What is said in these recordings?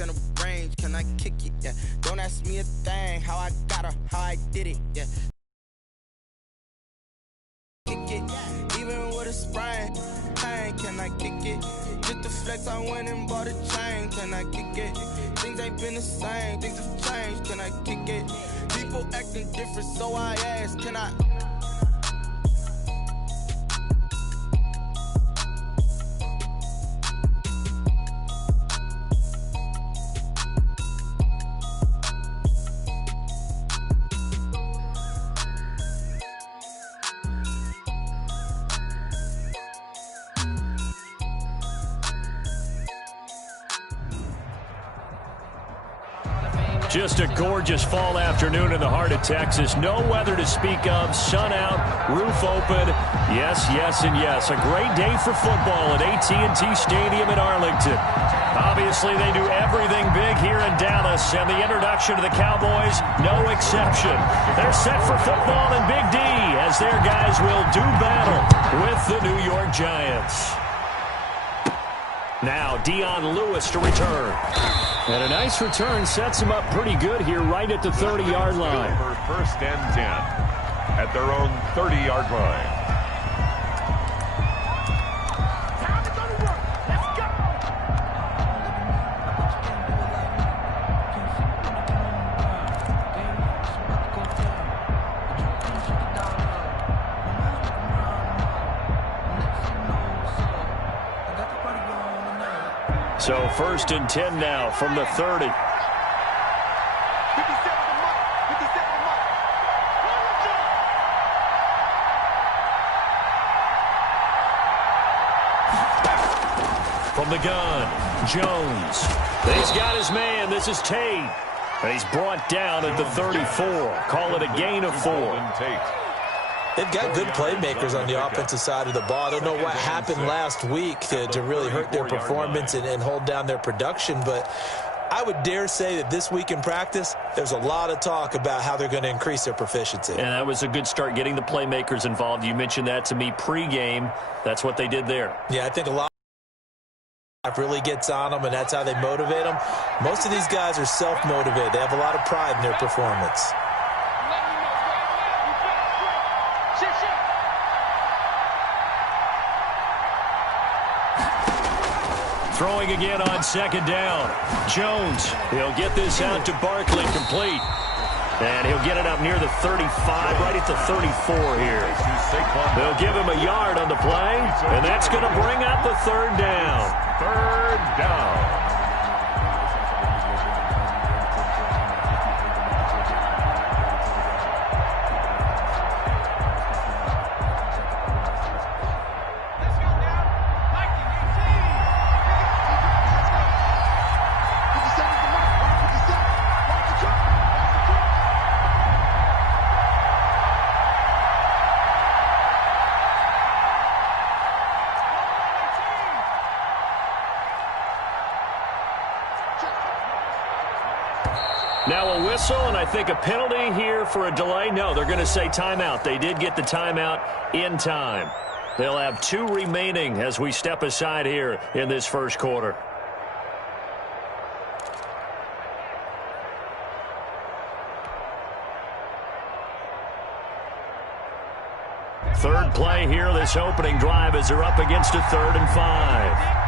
In the range, can I kick it? Yeah. Don't ask me a thing, how I got her, how I did it. Yeah. Kick it, even with a sprain. Pain, can I kick it? Just the flex, I went and bought a chain. Can I kick it? Things ain't been the same, things have changed. Can I kick it? People acting different, so I ask, can I? Just a gorgeous fall afternoon in the heart of Texas. No weather to speak of. Sun out, roof open. Yes, yes, and yes. A great day for football at AT&T Stadium in Arlington. Obviously, they do everything big here in Dallas, and the introduction to the Cowboys, no exception. They're set for football in Big D as their guys will do battle with the New York Giants. Now, Dion Lewis to return. And a nice return sets him up pretty good here right at the 30-yard line. For first and 10 at their own 30-yard line. Time to go to work. Let's go. So first and 10 now from the 30. From the gun, Jones. He's got his man. This is Tate. And he's brought down at the 34. Call it a gain of 4. They've got good playmakers on the offensive side of the ball. I don't know what happened last week to really hurt their performance and hold down their production, but I would dare say that this week in practice, there's a lot of talk about how they're going to increase their proficiency. And that was a good start getting the playmakers involved. You mentioned that to me pregame. That's what they did there. Yeah, I think a lot really gets on them, and that's how they motivate them. Most of these guys are self-motivated. They have a lot of pride in their performance. Throwing again on second down. Jones, he'll get this out to Barkley, complete. And he'll get it up near the 35, right at the 34 here. They'll give him a yard on the play, and that's going to bring up the third down. Third down. Now a whistle, and I think a penalty here for a delay. No, they're going to say timeout. They did get the timeout in time. They'll have 2 remaining as we step aside here in this first quarter. Third play here, this opening drive, as they're up against a 3rd and 5.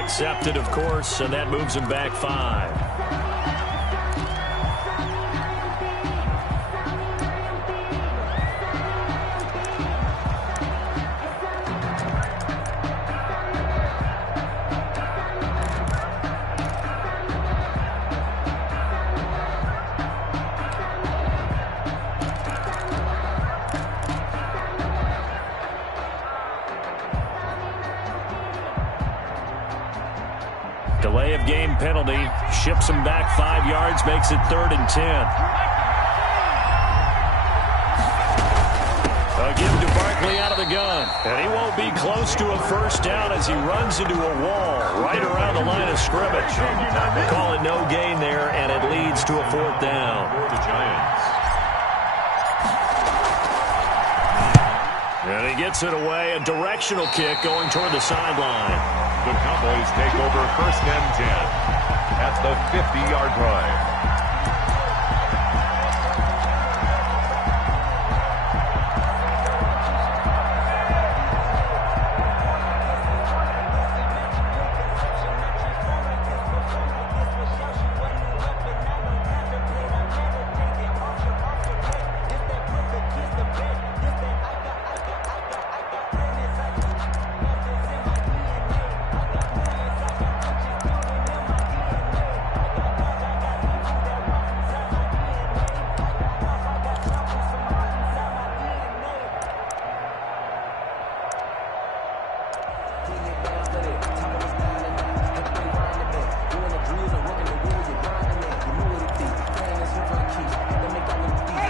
Accepted, of course, and that moves him back 5. Delay of game penalty. Ships him back 5 yards, makes it 3rd and 10. A give to Barkley out of the gun. And he won't be close to a first down as he runs into a wall right around the line of scrimmage. We'll call it no gain there, and it leads to a 4th down. For the Giants. And he gets it away. A directional kick going toward the sideline. The Cowboys take over 1st and 10 at the 50-yard line.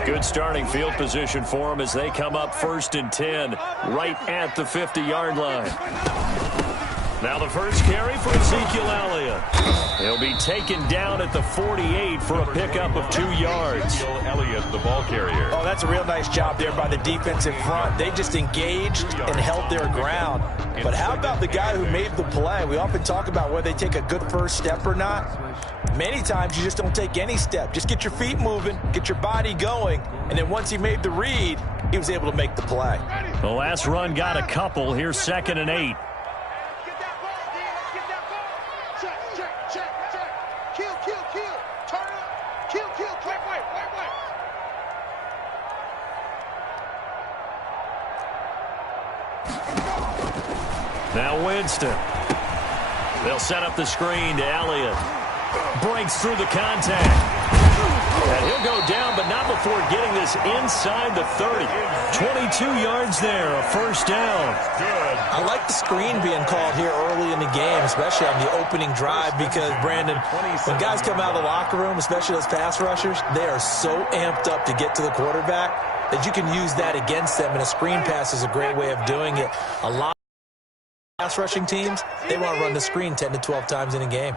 Good starting field position for them as they come up 1st and 10 right at the 50-yard line. Now the first carry for Ezekiel Elliott. He'll be taken down at the 48 for a pickup of 2 yards. Ezekiel Elliott, the ball carrier. Oh, that's a real nice job there by the defensive front. They just engaged and held their ground. But how about the guy who made the play? We often talk about whether they take a good first step or not. Many times you just don't take any step. Just get your feet moving, get your body going, and then once he made the read, he was able to make the play. The last run got a couple. Here's 2nd and 8. Now Winston. They'll set up the screen to Elliott. Breaks through the contact. And he'll go down, but not before getting this inside the 30. 22 yards there, a first down. Good. I like the screen being called here early in the game, especially on the opening drive, because, Brandon, when guys come out of the locker room, especially those pass rushers, they are so amped up to get to the quarterback that you can use that against them, and a screen pass is a great way of doing it. A lot of pass rushing teams, they want to run the screen 10 to 12 times in a game.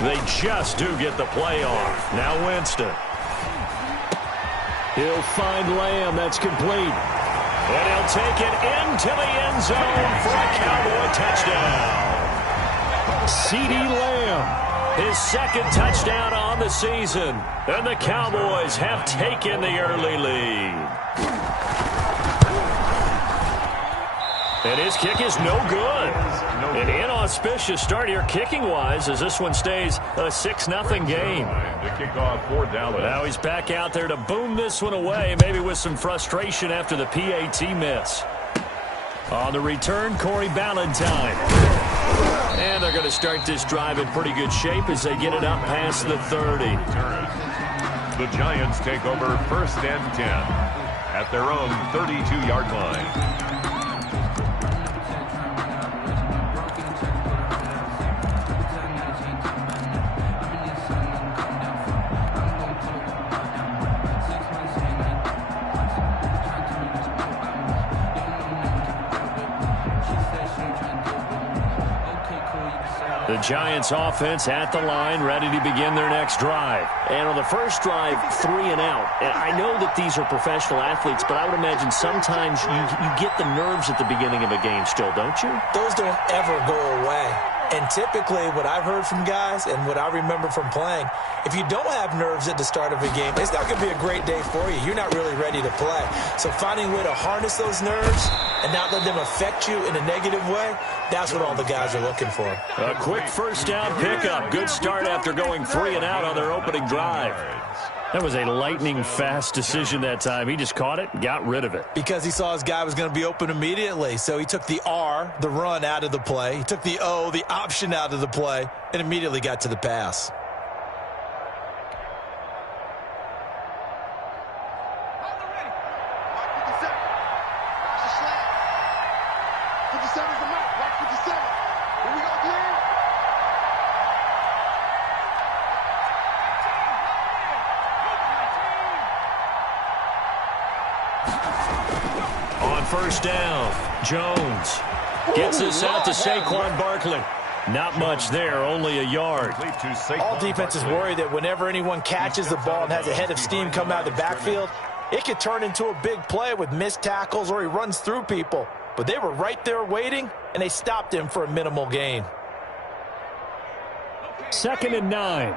They just do get the play off. Now Winston. He'll find Lamb. That's complete. And he'll take it into the end zone for a Cowboy touchdown. CeeDee Lamb, his 2nd touchdown on the season. And the Cowboys have taken the early lead. And his kick is no good. An inauspicious start here kicking-wise as this one stays a 6-0 game. The kickoff for Dallas. Now he's back out there to boom this one away, maybe with some frustration after the PAT miss. On the return, Corey Ballantyne. And they're going to start this drive in pretty good shape as they get it up past the 30. The Giants take over 1st and 10 at their own 32-yard line. The Giants offense at the line, ready to begin their next drive. And on the first drive, 3 and out. And I know that these are professional athletes, but I would imagine sometimes you get the nerves at the beginning of a game still, don't you? Those don't ever go away. And typically what I've heard from guys and what I remember from playing, if you don't have nerves at the start of a game, it's not going to be a great day for you. You're not really ready to play. So finding a way to harness those nerves and not let them affect you in a negative way, that's what all the guys are looking for. A quick first down pickup. Good start after going 3 and out on their opening drive. That was a lightning-fast decision that time. He just caught it and got rid of it. Because he saw his guy was going to be open immediately. So he took the R, the run, out of the play. He took the O, the option, out of the play, and immediately got to the pass. first down. Jones gets this out to Saquon Barkley. Not much there, only a yard. All defenses worry that whenever anyone catches the ball and has a head of steam come out of the backfield, it could turn into a big play with missed tackles or he runs through people. But they were right there waiting, and they stopped him for a minimal gain. 2nd and 9.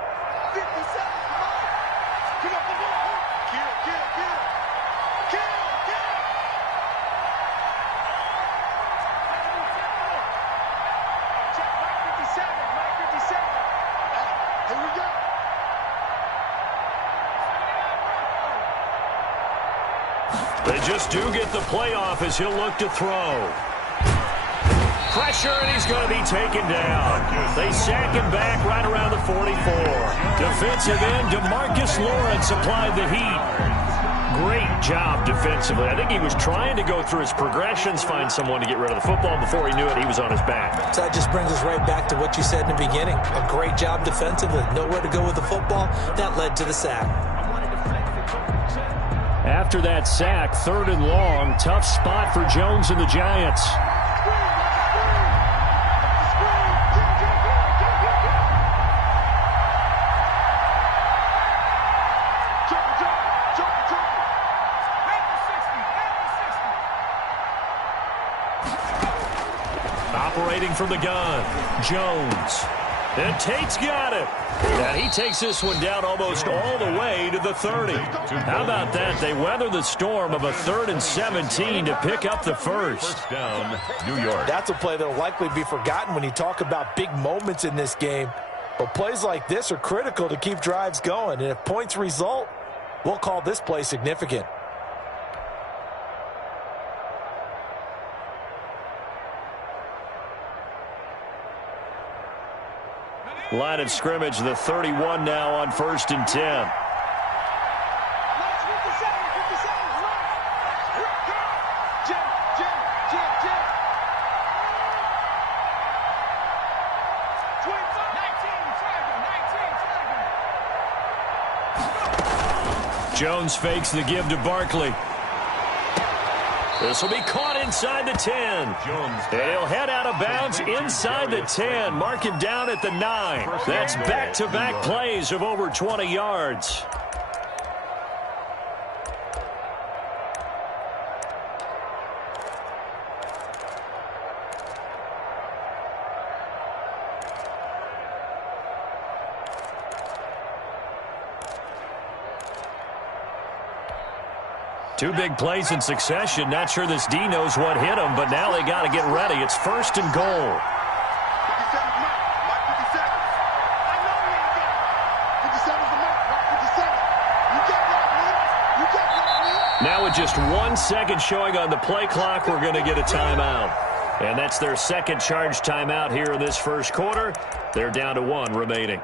They just do get the play off as he'll look to throw. Pressure, and he's going to be taken down. They sack him back right around the 44. Defensive end, DeMarcus Lawrence applied the heat. Great job defensively. I think he was trying to go through his progressions, find someone to get rid of the football. Before he knew it, he was on his back. So that just brings us right back to what you said in the beginning. A great job defensively. Nowhere to go with the football. That led to the sack. After that sack, 3rd and long, tough spot for Jones and the Giants. Operating from the gun, Jones. And Tate's got it. And he takes this one down almost all the way to the 30. How about that? They weather the storm of a 3rd and 17 to pick up the first. Down, New York. That's a play that will likely be forgotten when you talk about big moments in this game. But plays like this are critical to keep drives going. And if points result, we'll call this play significant. Line of scrimmage, the 31 now on 1st and 10. Jones fakes the give to Barkley. This will be caught inside the 10. And he'll head out of bounds inside the 10. Mark him down at the 9. That's back-to-back plays of over 20 yards. Two big plays in succession. Not sure this D knows what hit him, but now they got to get ready. It's 1st and goal. Now with just 1 second showing on the play clock, we're going to get a timeout. And that's their second charge timeout here in this first quarter. They're down to 1 remaining.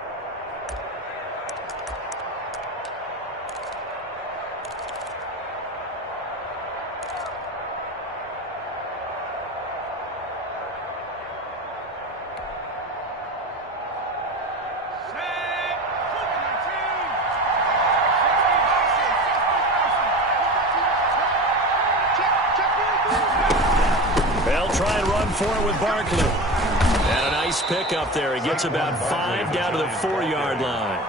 They'll try and run for it with Barkley. And a nice pick up there. He gets about 5 down to the 4-yard line.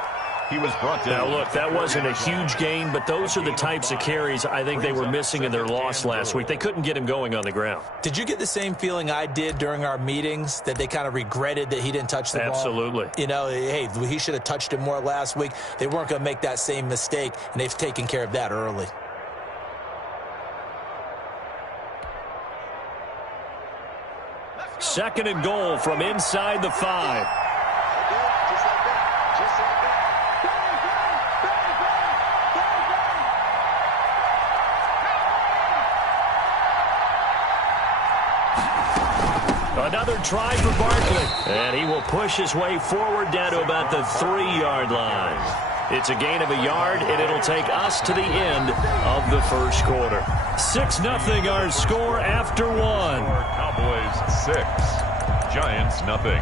He was brought down. Now, look, that wasn't a huge gain, but those are the types of carries I think they were missing in their loss last week. They couldn't get him going on the ground. Did you get the same feeling I did during our meetings, that they kind of regretted that he didn't touch the ball? Absolutely. You know, hey, he should have touched it more last week. They weren't going to make that same mistake, and they've taken care of that early. Second and goal from inside the 5. Another try for Barkley. And he will push his way forward down to about the 3-yard line. It's a gain of a yard, and it'll take us to the end of the first quarter. 6-0 our score after 1. Cowboys 6, Giants nothing.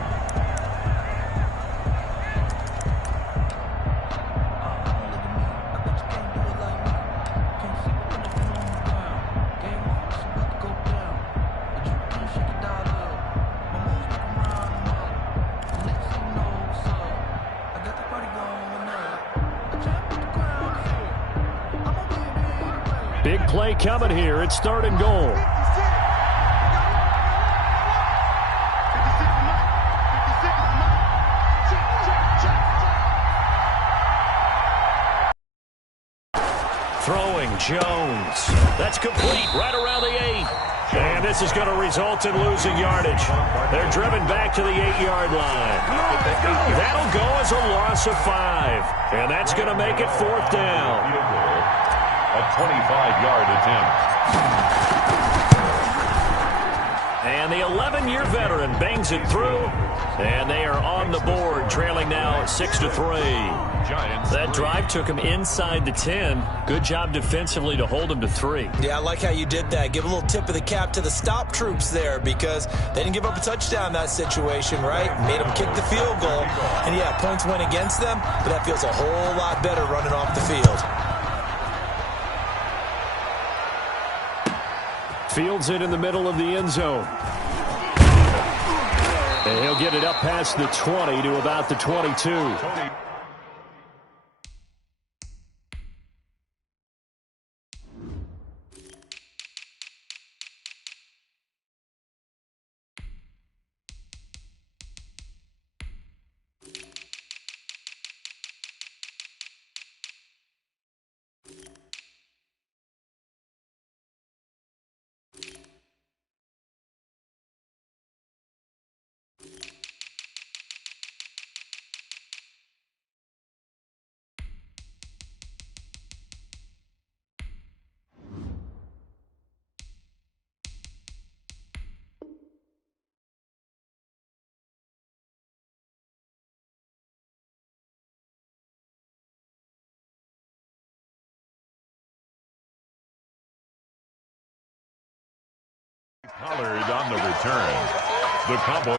Big play coming here. It's 3rd and goal. Throwing Jones. That's complete right around the 8. And this is going to result in losing yardage. They're driven back to the 8-yard line. That'll go as a loss of 5. And that's going to make it 4th down. A 25-yard attempt. And the 11-year veteran bangs it through. And they are on the board, trailing now 6-3. That drive took him inside the 10. Good job defensively to hold him to 3. Yeah, I like how you did that. Give a little tip of the cap to the stop troops there because they didn't give up a touchdown in that situation, right? Made them kick the field goal. And, yeah, points went against them, but that feels a whole lot better running off the field. Fields it in the middle of the end zone. And he'll get it up past the 20 to about the 22. Pollard on the return. The Cowboys